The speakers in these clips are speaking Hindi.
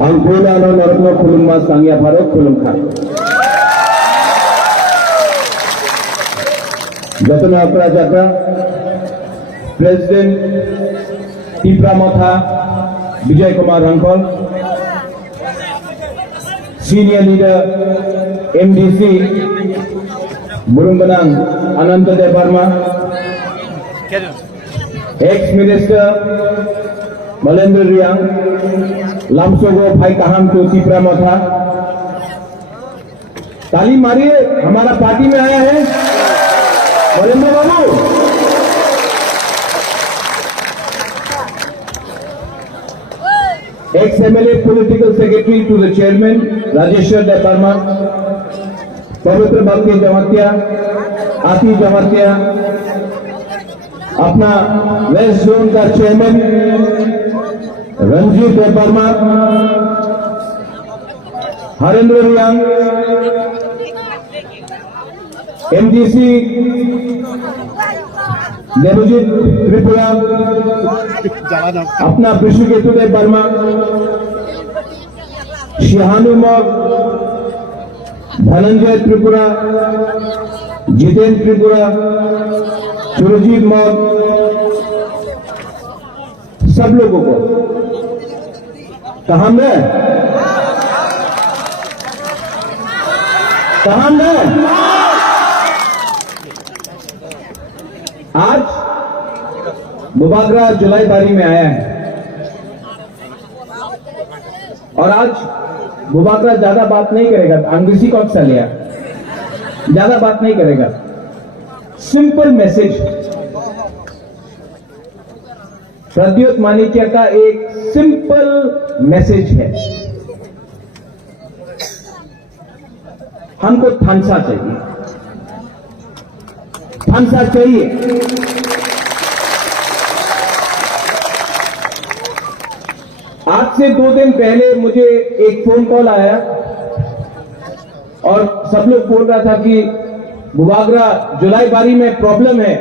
Angkula no Norno Kulumma Sangya Bharok Kulumkha. Jatana Prajaka, President Tipra Motha, Vijay Kumar Rankol, Senior Leader MDC Burunganang Anantadev Barma, Ex-Minister Malendra Riang, Lamsogo भाई कहम को तीपरा मथा ताली मारिए हमारा पार्टी में आया है मलेंद्र बाबू। Ex MLA Political Secretary to the Chairman Rajeshwar Dev Barma, पवित्र भक्ति जमातिया आती जमातिया अपना वेस्ट जोन का चेयरमैन रणजीत देव वर्मा, हरेंद्र रियांग, एमडीसी देवजीत त्रिपुरा, अपना विश्वकेतु देव वर्मा, शिहानु मग, धनंजय त्रिपुरा, जितेंद्र त्रिपुरा, सुरजीत मग, सब लोगों को कहां में आज बुबागरा जुलाई बारी में आया है और आज बुबागरा ज्यादा बात नहीं करेगा। अंग्रेजी कौन सा लिया, ज्यादा बात नहीं करेगा। सिंपल मैसेज प्रद्योत मानिक्य का एक सिंपल मैसेज है, हमको थानसा चाहिए, थानसा चाहिए। आज से 2 दिन पहले मुझे एक फोन कॉल आया और सब लोग बोल रहा था कि बुबागरा जुलाई बारी में प्रॉब्लम है,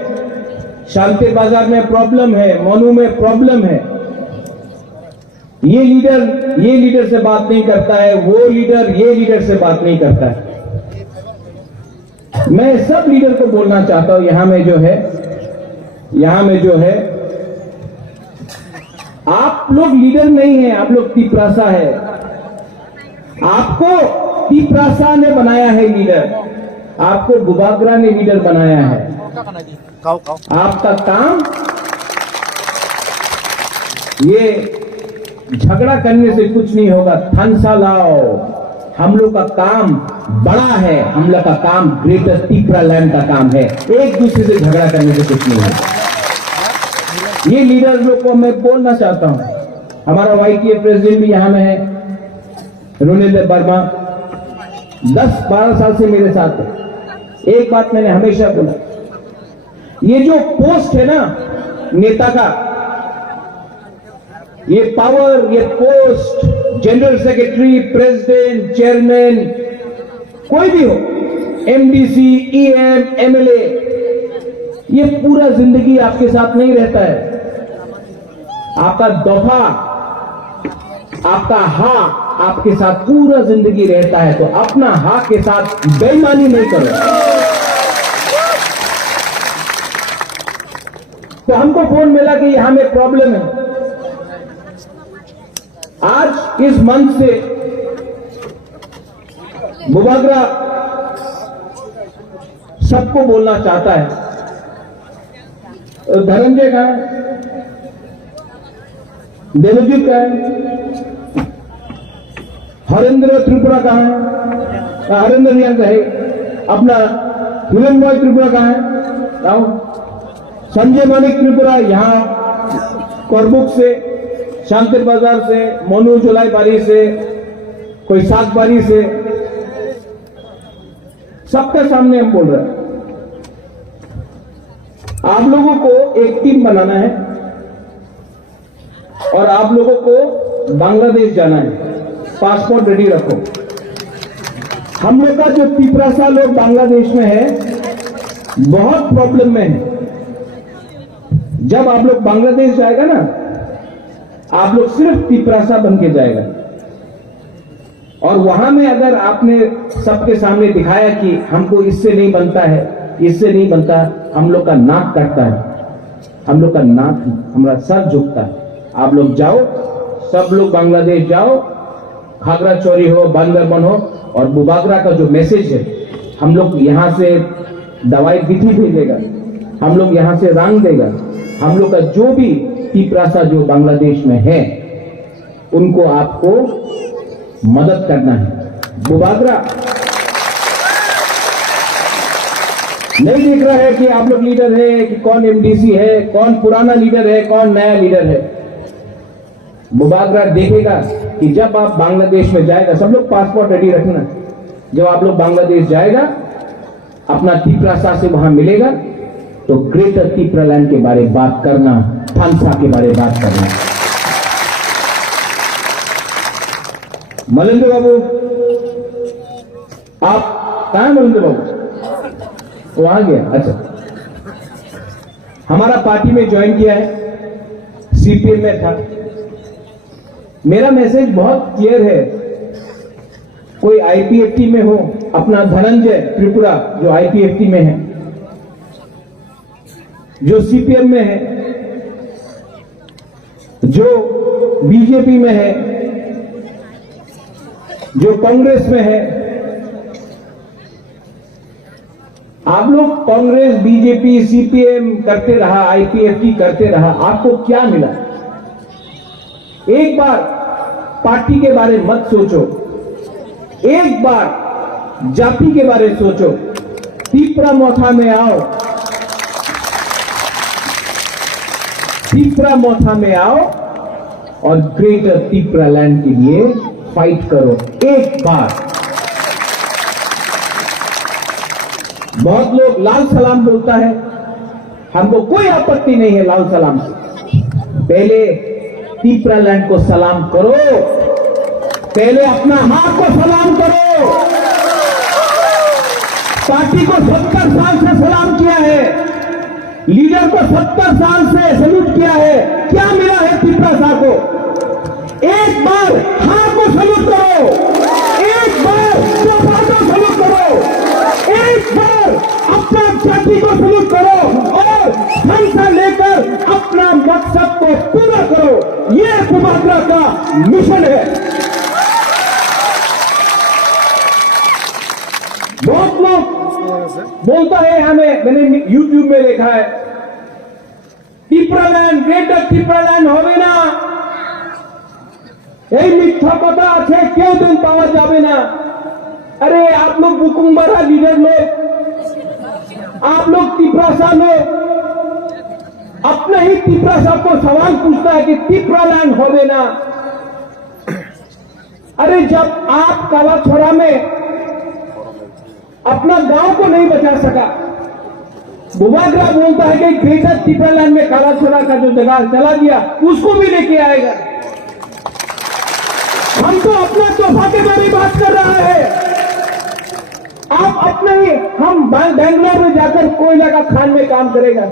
शांति बाजार में प्रॉब्लम है, मोनू में प्रॉब्लम है। ये लीडर से बात नहीं करता है, वो लीडर ये लीडर से बात नहीं करता है। मैं सब लीडर को बोलना चाहता हूं यहां में जो है आप लोग लीडर नहीं है, आप लोग तिपरासा है। आपको तिपरासा ने बनाया है लीडर, आपको बुबागरा ने लीडर बनाया है। आपका काम ये झगड़ा करने से कुछ नहीं होगा, थानसा लाओ। हम लोग का काम बड़ा है, हम लोग का काम ग्रेटर तिपरा लैंड का काम है, एक दूसरे से झगड़ा करने से कुछ नहीं होगा। ये लीडर लोग को मैं बोलना चाहता हूं। हमारा YTA प्रेसिडेंट भी यहां में है, रणजीत देव वर्मा, 10-12 साल से मेरे साथ है। एक बात मैंने हमेशा बोला, ये जो पोस्ट है ना नेता का, ये पावर, ये post, general secretary, president, chairman, कोई भी हो, MDC, EM, MLA, ये पूरा जिंदगी आपके साथ नहीं रहता है। आपका दफा, आपका हाँ आपके साथ पूरा जिंदगी रहता है, तो अपना हाँ के साथ बेईमानी नहीं करो। तो हमको फोन मिला कि यहां में प्रॉब्लम है। आज इस मंच से बुबागरा सबको बोलना चाहता है। धनंजय का है, देवजीत का है, हरेंद्र त्रिपुरा का है, हरेंद्र रियांग का है, अपना हिरनमय त्रिपुरा का है, संजय मानिक त्रिपुरा यहां करबुक से, शांति बाजार से, मोनू जुलाई बारी से, कोई 7 बारी से, सबके सामने हम बोल रहे हैं। आप लोगों को एक टीम बनाना है और आप लोगों को बांग्लादेश जाना है, पासपोर्ट रेडी रखो। हम लोग का जो तिपरासा लोग बांग्लादेश में है, बहुत प्रॉब्लम में है। जब आप लोग बांग्लादेश जाएगा ना, आप लोग सिर्फ तिपरासा बन के जाएगा। और वहां में अगर आपने सबके सामने दिखाया कि हमको इससे नहीं बनता है, इससे नहीं बनता, हम लोग का नाक कटता है, हम लोग का नाक, हमारा सर झुकता है। आप लोग जाओ, सब लोग बांग्लादेश जाओ, खागरा चोरी हो, बांदरबन हो, और बुबागरा का जो मैसेज है, हम लोग यहां से दवाई विधि भेजेगा, हम लोग यहां से रंग देगा, हम लोग का जो भी तिपरासा जो बांग्लादेश में है उनको आपको मदद करना है। बुबागरा नहीं देख रहा है कि आप लोग लीडर है, कि कौन एमडीसी है, कौन पुराना लीडर है, कौन नया लीडर है। बुबागरा देखेगा कि जब आप बांग्लादेश में जाएगा, सब लोग पासपोर्ट रेडी रखना, जब आप लोग बांग्लादेश जाएगा, अपना तिपरासा से वहां मिलेगा, तो ग्रेटर तिपरालैंड के बारे में बात करना, थानसा के बारे में बात करना। मलिंदर बाबू, आप कहां हैं? मलिंदर बाबू वहां गया। अच्छा, हमारा पार्टी में ज्वाइन किया है, सीपीएम में था। मेरा मैसेज बहुत क्लियर है, कोई आईपीएफटी में हो, अपना धनंजय त्रिपुरा जो आईपीएफटी में है, जो सीपीएम में है, जो बीजेपी में है, जो कांग्रेस में है, आप लोग कांग्रेस, बीजेपी, सीपीएम करते रहा, आईपीएफटी करते रहा, आपको क्या मिला? एक बार पार्टी के बारे में मत सोचो, एक बार जाति के बारे में सोचो। तिपरा मोथा में आओ, तिपरा मोथा में आओ और ग्रेटर तिपरालैंड के लिए फाइट करो एक बार। बहुत लोग लाल सलाम बोलता है, हमको कोई आपत्ति नहीं है लाल सलाम से। पहले तिपरालैंड को सलाम करो, पहले अपना हाथ को सलाम करो। पार्टी को 70 साल से सलाम किया है, लीडर को 70 साल से सैल्यूट किया है, क्या मिला है तिपरासा को? एक बार हाथ को सैल्यूट करो, एक बार को सैल्यूट करो, एक बार अपना जाति को सैल्यूट करो और संसा लेकर अपना मकसद को पूरा करो। यह बुबागरा का मिशन है। बहुत लोग बोलता है, हमें, मैंने यूट्यूब में देखा है, तिपरालैंड, ग्रेटर तिपरालैंड হবে না, এই মিথ্যা কথা আছে, কেউ দিন পাওয়া যাবে না। अरे आप लोग बुकुम्बरा लीडर लोग, आप लोग तिपरासा लोग, अपने ही तिपरासा को सवाल पूछता है कि तिपरालैंड होवे ना। अरे जब आप कालाछोड़ा में अपना गांव को नहीं बचा सका, बुबागरा बोलता है कि ग्रेटर तिपरालैंड में कालाछोड़ा का जो जगह चला गया उसको भी लेके आएगा। हम तो अपना तोहफा के बारे में बात कर रहा है, आप अपने ही, हम बेंगलोर में जाकर कोयला का खान में काम करेगा।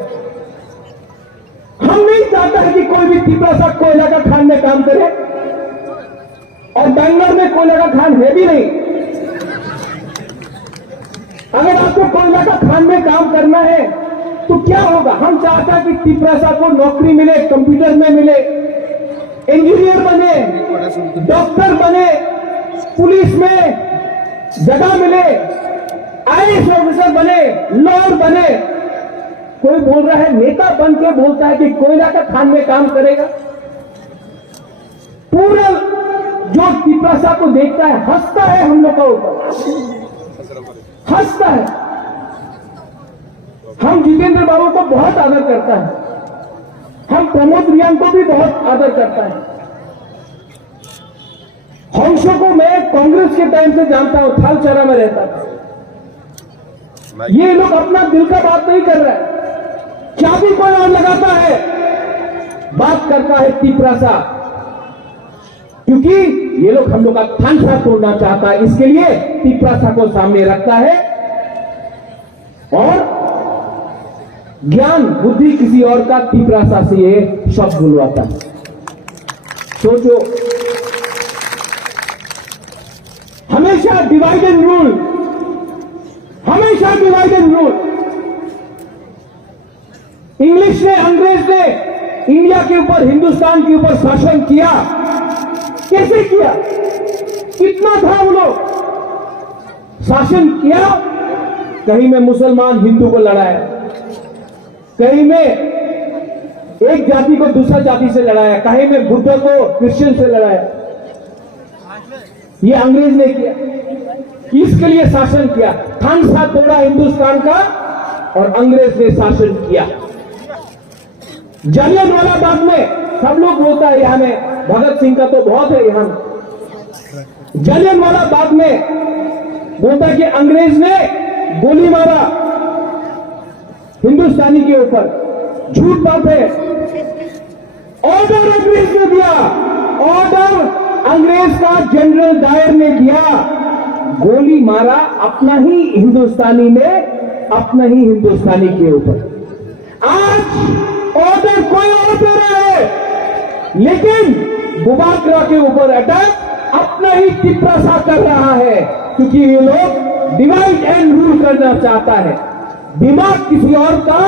हम नहीं चाहते हैं कि कोई भी तिपरासा कोयला का खान में काम करे, और बेंगलोर में कोयला का खान है भी नहीं। अगर आपको कोयला का खान में काम करना है तो क्या होगा? हम चाहते हैं कि तिपरासा को नौकरी मिले, कंप्यूटर में मिले, इंजीनियर बने, डॉक्टर बने, पुलिस में जगह मिले, आईएएस ऑफिसर बने, लॉयर बने। कोई बोल रहा है, नेता बन के बोलता है कि कोयला का खान में काम करेगा। पूरा जो तिपरासा को देखता है हंसता है, हम लोग का ऊपर हंसता है। हम जितेंद्र बाबू को बहुत आदर करता है, हम प्रमोद रियान को भी बहुत आदर करता है। हंसों को मैं कांग्रेस के टाइम से जानता हूं, थालचरा में रहता था। ये लोग अपना दिल का बात नहीं कर रहा है, चाबी कोई और लगाता है, बात करता है तिपरासा, क्योंकि ये लोग हम लोग का थानसा तोड़ना चाहता है, इसके लिए तिपरासा को सामने रखता है और ज्ञान बुद्धि किसी और का तिपरासा से ये शब्द बुलवाता है। सोचो, हमेशा डिवाइड एंड रूल, हमेशा डिवाइड एंड रूल। इंग्लिश ने, अंग्रेज ने इंडिया के ऊपर, हिंदुस्तान के ऊपर शासन किया। कैसे किया? कितना था वो लोग शासन किया? कहीं में मुसलमान हिंदू को लड़ाया, कहीं में एक जाति को दूसरा जाति से लड़ाया, कहीं में बुद्ध को क्रिश्चियन से लड़ाया। ये अंग्रेज ने किया। किसके लिए शासन किया? थानसा तोड़ा हिंदुस्तान का और अंग्रेज ने शासन किया। जलियांवाला बाग में सब लोग बोलता है, यहां में भगत सिंह का तो बहुत है, यहां जलियांवाला बाग में बोलता है कि अंग्रेज ने गोली मारा हिंदुस्तानी के ऊपर। झूठ बात है। ऑर्डर अंग्रेज ने दिया, ऑर्डर अंग्रेज का जनरल डायर ने दिया। गोली मारा अपना ही हिंदुस्तानी ने, अपना ही हिंदुस्तानी के ऊपर। आज ऑर्डर कोई और दे रहा है, लेकिन बुबाकरा के ऊपर अटैक अपना ही तिपरासा कर रहा है, क्योंकि ये लोग डिवाइड एंड रूल करना चाहता है। दिमाग किसी और का,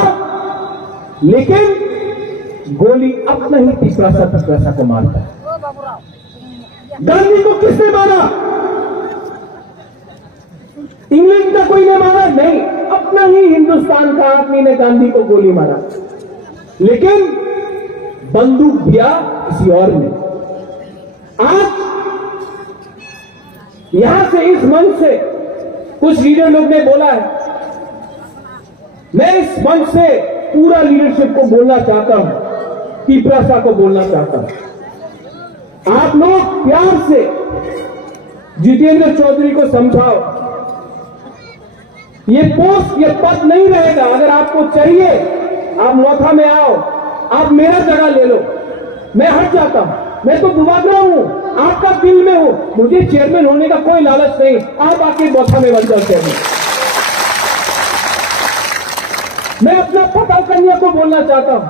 लेकिन गोली अपना ही तिपरासा को मारता है। गांधी को किसने मारा? इंग्लैंड का कोई ने मारा? नहीं, अपना ही हिंदुस्तान का आदमी ने गांधी को गोली मारा, लेकिन बंदूक दिया किसी और ने। आज यहां से, इस मंच से कुछ लीडर लोग ने बोला है, मैं इस मंच से पूरा लीडरशिप को बोलना चाहता हूं, तिपरासा को बोलना चाहता हूं। आप लोग प्यार से जितेंद्र चौधरी को समझाओ, ये पोस्ट, ये पद नहीं रहेगा। अगर आपको चाहिए, आप नौथा में आओ, आप मेरा जगह ले लो, मैं हट जाता हूं। मैं तो बुबाकरा हूं, आपका दिल में हूं, मुझे चेयरमैन होने का कोई लालच नहीं। आप आके नौथा में बन जाओ चेयरमैन। मैं अपना पताल कन्या को बोलना चाहता हूं,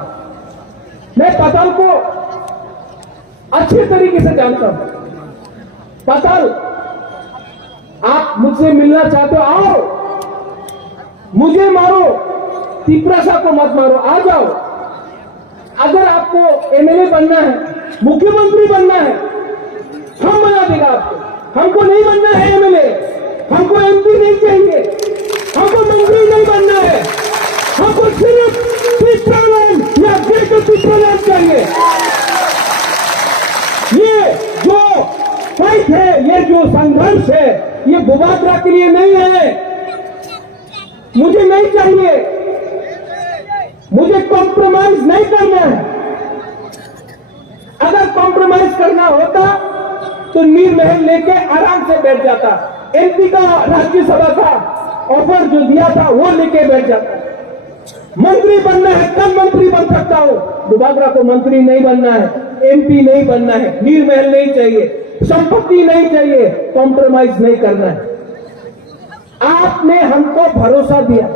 मैं पताल को अच्छे तरीके से जानता हूं। पताल, आप मुझसे मिलना चाहते हो, आओ, मुझे मारो, तिपरासा को मत मारो, आ जाओ। अगर आपको एमएलए बनना है, मुख्यमंत्री बनना है, हम बना देगा आपको। हमको नहीं बनना है एमएलए, हमको एमपी नहीं चाहिए, हमको मंत्री नहीं बनना है, हमको सिर्फ तिपरालैंड या ग्रेटर तिपरालैंड चाहिए। ये जो फाइट है, ये जो संघर्ष है, ये बुबाकरा के लिए नहीं है। मुझे नहीं चाहिए, मुझे कॉम्प्रोमाइज नहीं करना है। अगर कॉम्प्रोमाइज करना होता तो नीर महल लेके आराम से बैठ जाता। एमपी का, राज्यसभा का ऑफर जो दिया था वो लेके बैठ जाता। मंत्री बनना है, कल मंत्री बन सकता हूं। बुबाकरा को मंत्री नहीं बनना है, एमपी नहीं बनना है, नीर महल नहीं चाहिए, संपत्ति नहीं चाहिए, कॉम्प्रोमाइज नहीं करना है। आपने हमको भरोसा दिया,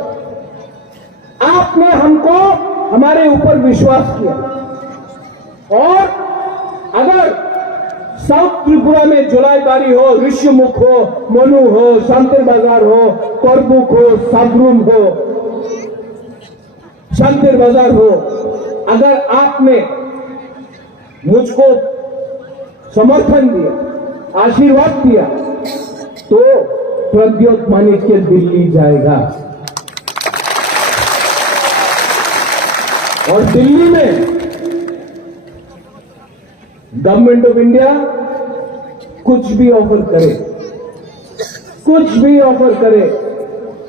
आपने हमको, हमारे ऊपर विश्वास किया। और अगर साउथ त्रिपुरा में जुलाईबारी हो, ऋषिमुख हो, मनु हो, शांतिर बाजार हो, करबुक हो, साबरूम हो, शांतिर बाजार हो, अगर आपने मुझको समर्थन दिया, आशीर्वाद दिया, तो प्रद्योत माणिक्य दिल्ली जाएगा। और दिल्ली में गवर्नमेंट ऑफ इंडिया कुछ भी ऑफर करे, कुछ भी ऑफर करे,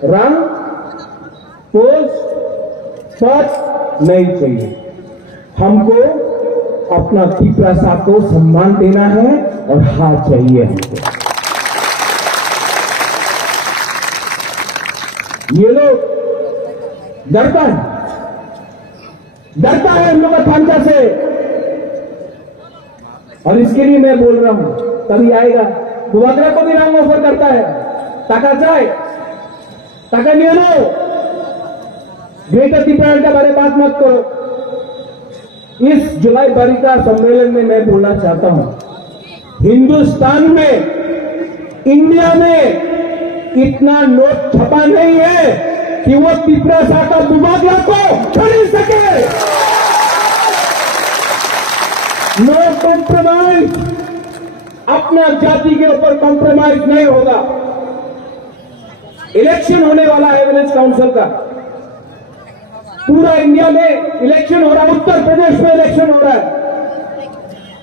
रंग, पोस्ट, पद नहीं चाहिए। हमको अपना तिपरासा को सम्मान देना है और हार चाहिए हमको। ये लोग डरता है, डरता है हम लोग का थानसा से। और इसके लिए मैं बोल रहा हूं, तभी आएगा। बुबाकरा को भी रंग ऑफर करता है, टाका चाय, टाका नहीं लो, ग्रेटर तिपरालैंड के बारे में बात मत करो। इस जुलाईबारी का सम्मेलन में मैं बोलना चाहता हूं, हिंदुस्तान में इंडिया में इतना नोट छपा नहीं है कि वो तिपरासा का बुबागला को खरीद सके। नो कॉम्प्रोमाइज, अपना जाति के ऊपर कॉम्प्रोमाइज नहीं होगा। इलेक्शन होने वाला है विलेज काउंसिल का, पूरा इंडिया में इलेक्शन हो रहा है। उत्तर प्रदेश में इलेक्शन हो रहा है,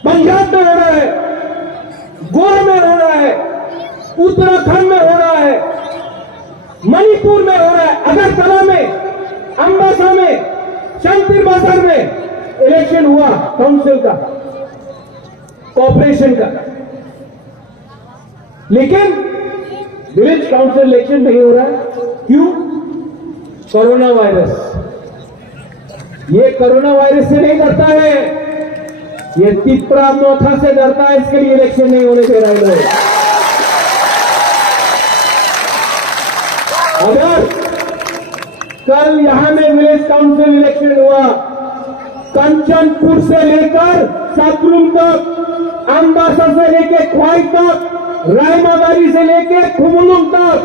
पंजाब में हो रहा है, गोवा में हो रहा है, उत्तराखंड में हो रहा है, मणिपुर में हो रहा है, अगरतला में, अंबासा में, शांतिर बाजार में इलेक्शन हुआ काउंसिल का, कॉर्पोरेशन का। लेकिन विलेज काउंसिल इलेक्शन नहीं हो रहा है। क्यों? Corona virus. ये कोरोना वायरस से नहीं डरता है, ये तिपरा मोथा से डरता है, इसके लिए इलेक्शन नहीं होने दे रहे लोग। अगर कल यहां में विलेज काउंसिल इलेक्शन हुआ, कंचनपुर से लेकर सातरुम तक, अंबासा से लेकर ख्वाई तक, रायमाबारी से लेकर खुमुलुम तक,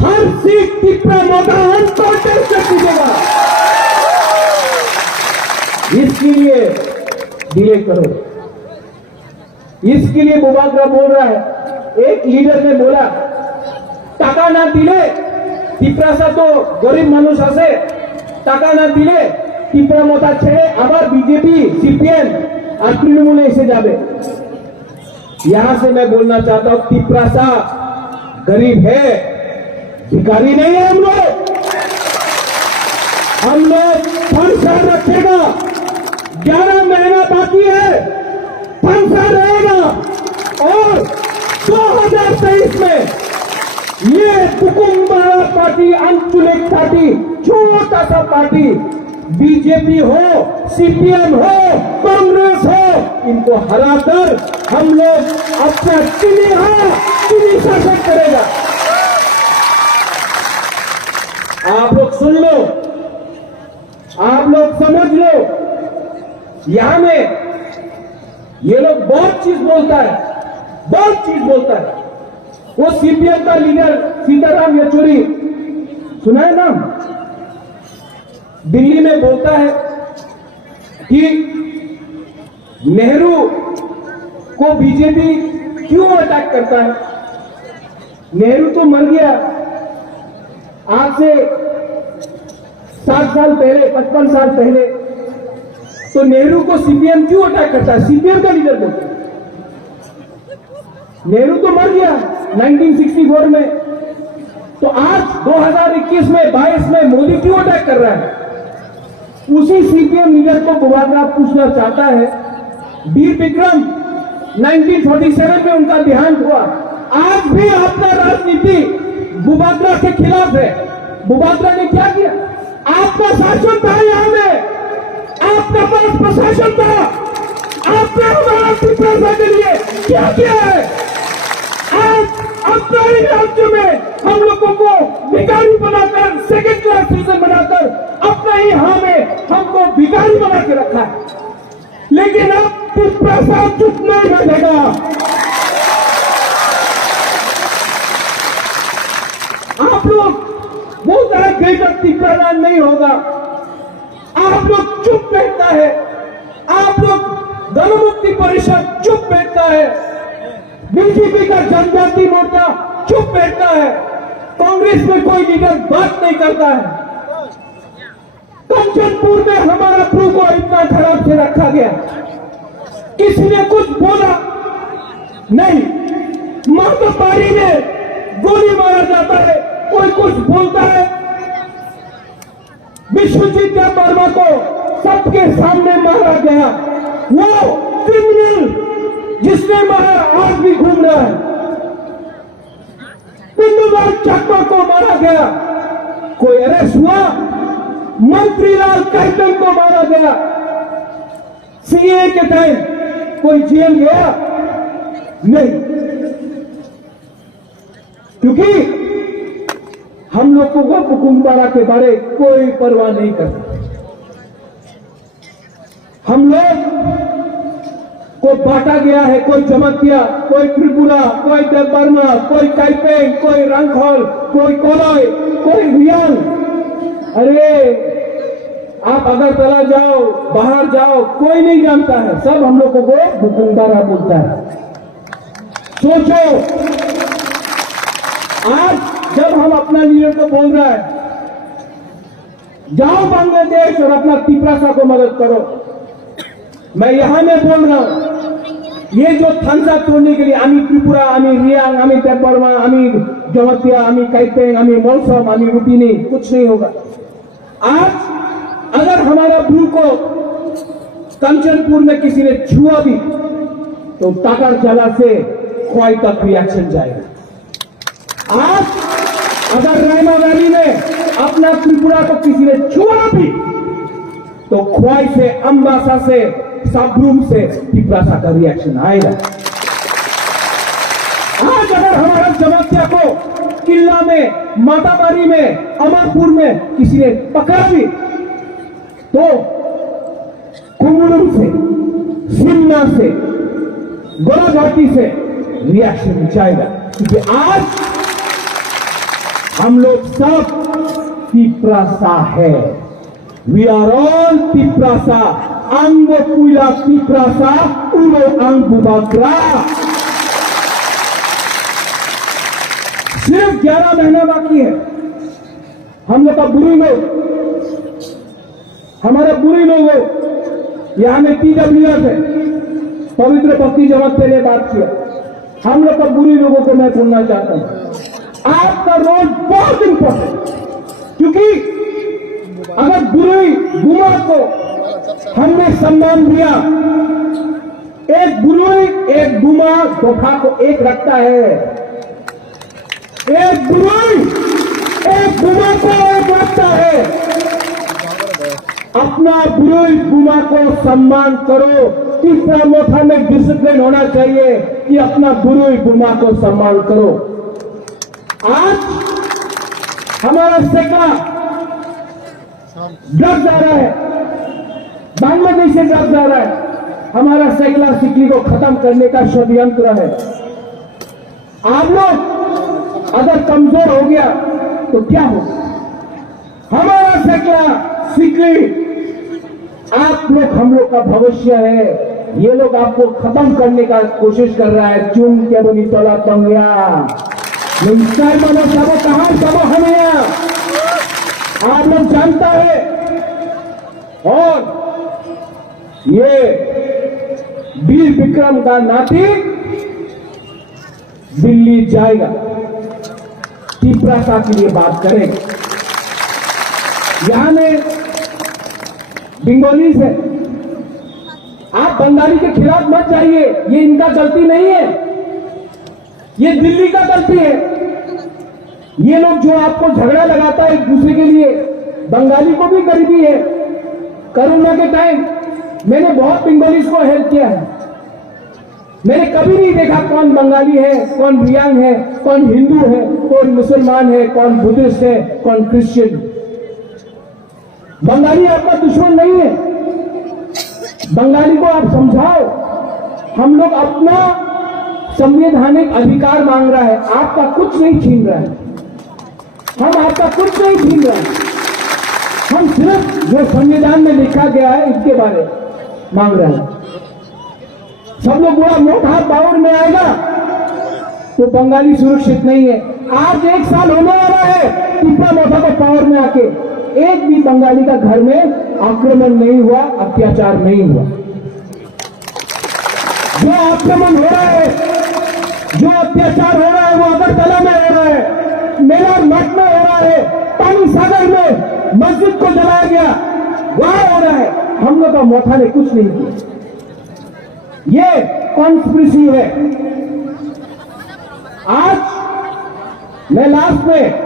हर सीट तिपरा मोथा अनकॉन्टेस्ट से जीतेगा। इसके लिए डिले करो। इसके लिए बुबागरा बोल रहा है। एक लीडर ने बोला टाका ना दिले तिपरासा तो गरीब मानुष आसे, टाका ना दिले तिपरा मोता छे आबार बीजेपी सीपीएम और तृणमूल ऐसे जाबे। यहां से मैं बोलना चाहता हूं, तिपरासा गरीब है, भिखारी नहीं है। हम लोग 5 साल रखेगा, 11 महीना बाकी है, 5 साल रहेगा। और 2023 में ये कुकुम्बारा पार्टी, अंचुलिक पार्टी, छोटा सा पार्टी, बीजेपी हो, सीपीएम हो, कांग्रेस हो, इनको हराकर हम लोग अपना चीनी शासन करेगा। आप लोग सुन लो, आप लोग समझ लो। यहां में ये लोग बहुत चीज बोलता है, बहुत चीज बोलता है। वो सीपीएम का लीडर सीताराम येचुरी, सुना है नाम? दिल्ली में बोलता है कि नेहरू को बीजेपी क्यों अटैक करता है। नेहरू तो मर गया आज से 60 साल पहले, 55 साल पहले, तो नेहरू को सीपीएम क्यों अटैक करता है? सीपीएम का लीडर बोलता है नेहरू तो मर गया 1964 में, तो आज 2021 में 22 में मोदी क्यों अटैक कर रहा है? उसी सीपीएम लीडर को बुबागरा पूछना चाहता है। वीर विक्रम 1947 में उनका देहांत हुआ। आज भी आपका राजनीति बुबागरा के खिलाफ है। बुबागरा ने क्या किया? आपका शासन था, यहां में आपका पास प्रशासन था, आपने हमारा तिपरासा के लिए क्या किया है? आज अपना ही राज्य में हम लोगों को भिखारी बनाकर, सेकेंड क्लास सिटीजन बनाकर, अपना ही हाँ में हमको भिखारी बना के रखा है। लेकिन अब तिपरासा चुप नहीं बैठेगा। आप लोग बोलता है ग्रेटर तिपरालैंड नहीं होगा, आप लोग चुप बैठता है। आप लोग जनमुक्ति परिषद चुप बैठता है, बीजेपी का जनजाति मोर्चा चुप बैठता है, कांग्रेस में कोई लीडर बात नहीं करता है। कंचनपुर में हमारा प्रू को इतना खराब से रखा गया, किसी ने कुछ बोला नहीं। मातोपारी में गोली मारा जाता है, कोई कुछ बोलता है। विश्वजीत वर्मा को सबके सामने मारा गया, वो क्रिमिनल जिसने मारा आज भी घूम रहा है। पिंडूलाल चाकमा को मारा गया, कोई अरेस्ट हुआ? मंत्रीलाल कैप्टन को मारा गया, सीए के टाइम कोई जेल गया? नहीं, क्योंकि हम लोगों को कुकुम्बारा के बारे कोई परवाह नहीं करता। हम लोग को बांटा गया है, कोई जमातिया, कोई त्रिपुरा, कोई देवबर्मा, कोई काइपेंग, कोई रंगहॉल, कोई कोलोई, कोई रियांग। अरे आप अगरतला जाओ, बाहर जाओ, कोई नहीं जानता है, सब हम लोगों को भुकुंबारा बोलता है। सोचो, आज जब हम अपना लीडर को बोल रहा है जाओ बांग्लादेश और अपना तिपरासा को मदद करो, मैं यहां में बोल रहा हूं, ये जो थानसा तोड़ने के लिए आमी त्रिपुरा, आमी रियांग, आमी देवबर्मा, आमी जमातिया, आमी काइपेंग, आमी मौसम, आमी रुपीनी, कुछ नहीं होगा। आज अगर हमारा ब्लू को कंचनपुर में किसी ने छुआ भी तो टाकर जला से ख्वाई तक रिएक्शन जाएगा। आज अगर रायमा वैली में अपना त्रिपुरा को किसी ने छुआ भी तो ख्वाई से, अम्बासा से, सबरूम से तिपरासा का रिएक्शन आएगा। आज अगर हमारा जमातिया को किला में, माताबारी में, अमरपुर में किसी ने पकड़ा भी तो कुमुलुम से, सिमना से, गोलाघाटी से रिएक्शन जाएगा, क्योंकि आज हम लोग सब तिपरासा है। वी आर ऑल तिपरासा, अंगो कुला तिपरासा, उलो अंग बाकरा। सिर्फ 11 महीना बाकी है। हम लोग का बुरी लोग, हमारे बुरी लोग यहां में TWS है, पवित्र भक्ति जमात ने बात किया। हम लोग का बुरी लोगों को मैं बोलना चाहता हूं, आपका रोल बहुत इंपॉर्टेंट, क्योंकि अगर बुरी गुमा को हमने सम्मान दिया, एक बुरी एक गुमा धोखा को एक रखता है, एक बुरी एक गुमा को एक रखता है। अपना बुरी गुमा को सम्मान करो। तीसरा मोथा में डिसिप्लिन होना चाहिए कि अपना बुरी गुमा को सम्मान करो। आज हमारा सैकड़ा ड्रग्स आ रहा है, बांग्लादेश से ड्रग्स आ रहा है, हमारा सैकड़ा सिकली को खत्म करने का षड्यंत्र है। आप लोग अगर कमजोर हो गया तो क्या होगा? हमारा सैकड़ा सिकली आप लोग, हम लोग का भविष्य है। ये लोग आपको खत्म करने का कोशिश कर रहा है। चुन के बोली तोला पंगया सबो कहा सबो हमें आप लोग जानता है। और ये वीर विक्रम का नाती दिल्ली जाएगा, तिपरासा के लिए बात करेगा। यहां में बंगाली से, आप बंगाली के खिलाफ मत जाइए, ये इनका गलती नहीं है, ये दिल्ली का गलती है। ये लोग जो आपको झगड़ा लगाता है एक दूसरे के लिए, बंगाली को भी गरीबी है। कोरोना के टाइम मैंने बहुत बंगालीज को हेल्प किया है। मैंने कभी नहीं देखा कौन बंगाली है, कौन रियांग है, कौन हिंदू है, कौन मुसलमान है, कौन बुद्धिस्ट है, कौन क्रिश्चियन। बंगाली आपका दुश्मन नहीं है। बंगाली को आप समझाओ, हम लोग अपना संवैधानिक अधिकार मांग रहा है, आपका कुछ नहीं छीन रहा है। हम आपका कुछ नहीं छीन रहे हैं, हम सिर्फ जो संविधान में लिखा गया है इसके बारे मांग रहे हैं। सब लोग बुरा मोटा पावर में आएगा तो बंगाली सुरक्षित नहीं है। आज 1 साल होने वाला है तिपरा मोटा को पावर में आके, एक भी बंगाली का घर में आक्रमण नहीं हुआ, अत्याचार नहीं हुआ। जो आक्रमण हो रहा है, जो अत्याचार हो रहा है वो अगरतला में हो रहा है, मेला मठ में हो रहा है, पानी सागर में मस्जिद को जलाया गया, वहां हो रहा है। हम लोग का मोथा ने कुछ नहीं किया। ये कॉन्स्पिरेसी है। आज मैं लास्ट में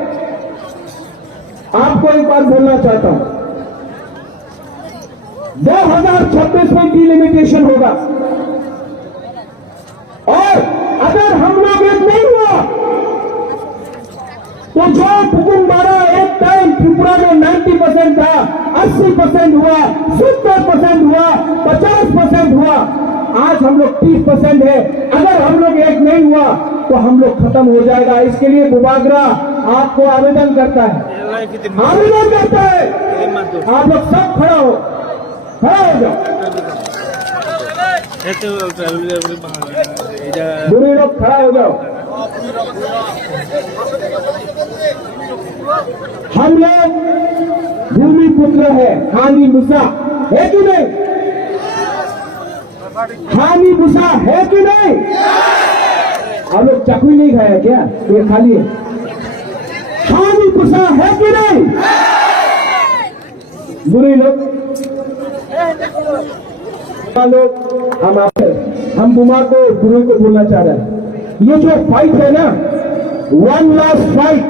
आपको एक बात बोलना चाहता हूं, 2026 में डिलिमिटेशन होगा और अगर हम लोग एक नहीं हुआ तो जो भुकुंबारा एक टाइम त्रिपुरा में 90% था, 80% हुआ, 70% हुआ, 50% हुआ, आज हम लोग 30% है। अगर हम लोग एक नहीं हुआ तो हम लोग खत्म हो जाएगा। इसके लिए बुबागरा आपको आवेदन करता है, आप लोग सब खड़ा हो जाओ। बुरे लोग खड़ा हो जाओ। हम लोग भूमि पुत्र है, हानि मूसा है कि नहीं? हानि मूसा है कि नहीं? हम लोग चाकू नहीं खाया क्या? ये खाली है। हानि मूसा है कि नहीं? बुरे लोग हम बुमा को गुरु को बोलना चाह रहे हैं। ये जो फाइट है ना, वन लास्ट फाइट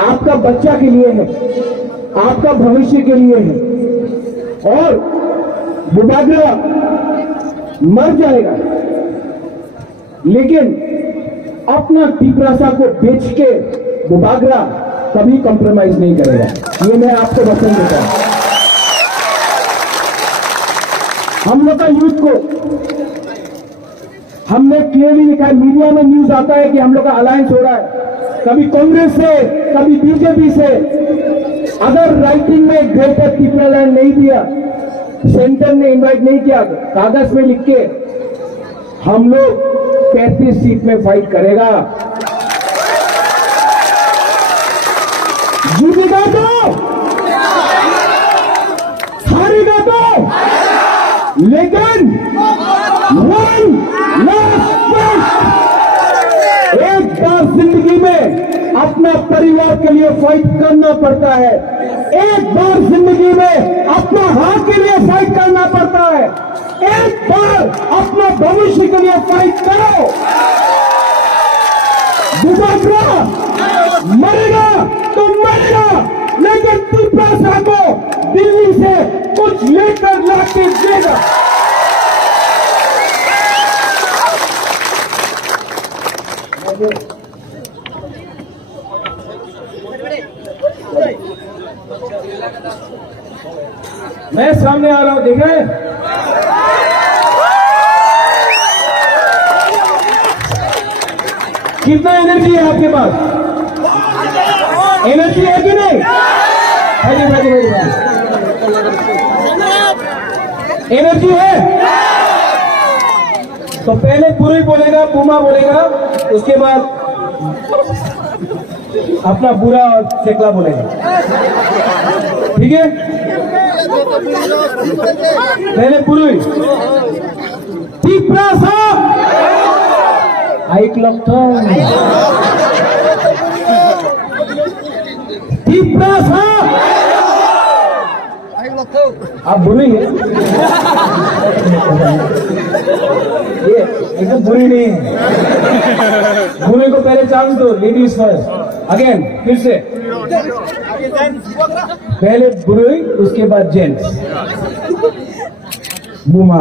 आपका बच्चा के लिए है, आपका भविष्य के लिए है। और बुबागरा मर जाएगा लेकिन अपना पिपरासा को बेच के बुबागरा कभी कॉम्प्रोमाइज नहीं करेगा। ये मैं आपको वचन देता हूं। हम लोग का यूथ को हमने क्लियरली लिखा है, मीडिया में न्यूज आता है कि हम लोग का अलायंस हो रहा है, कभी कांग्रेस से कभी बीजेपी से। अगर राइटिंग में ग्रेटर त्रिपुरालैंड नहीं दिया, सेंटर ने इनवाइट नहीं किया, कागज में लिख के हम लोग 35 सीट में फाइट करेगा। जीतेगा तो, हारेगा तो, लेकिन वन लास्ट फाइट, एक बार जिंदगी में अपना परिवार के लिए फाइट करना पड़ता है। एक बार जिंदगी में अपना हक के लिए फाइट करना पड़ता है। एक बार अपना भविष्य के लिए फाइट करो। बुबागरा मरेगा तो मरेगा, लेकिन पिपरासा को दिल्ली से कुछ लेकर लाके देगा। मैं सामने आ रहा हूं, देख रहे हैं? कितना एनर्जी है आपके पास? एनर्जी है कि नहीं? एनर्जी है तो पहले पूरी बोलेगा, पूमा बोलेगा, उसके बाद अपना बुरा और चेकला बोलेगा। ठीक है? पहले पूरी पिपरासा ऐकलं पिपरासा आप बुरी है, ये एकदम बुरी नहीं है। बुरी को पहले चांस दो, लेडीज फर्स्ट। अगेन फिर से पहले बुरी, उसके बाद जेंट्स। बुमा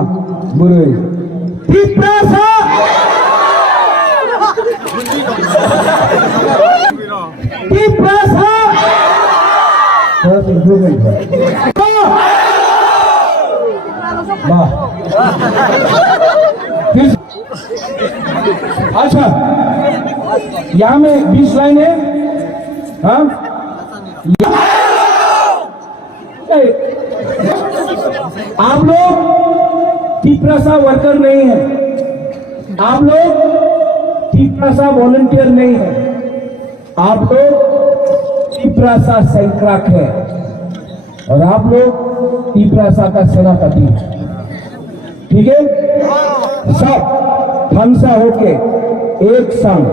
बुरी पिपरासा पिपरासा इम्प्रूवमेंट। अच्छा, यहां में 20 लाइन है। हाँ, आप लोग पिपरासा वर्कर नहीं है, आप लोग पिपरासा वॉलंटियर नहीं है, आप लोग पिपरासा सैनिक है और आप लोग पिपरासा का सेनापति है। ठीक है? सब हमसा होके एक संग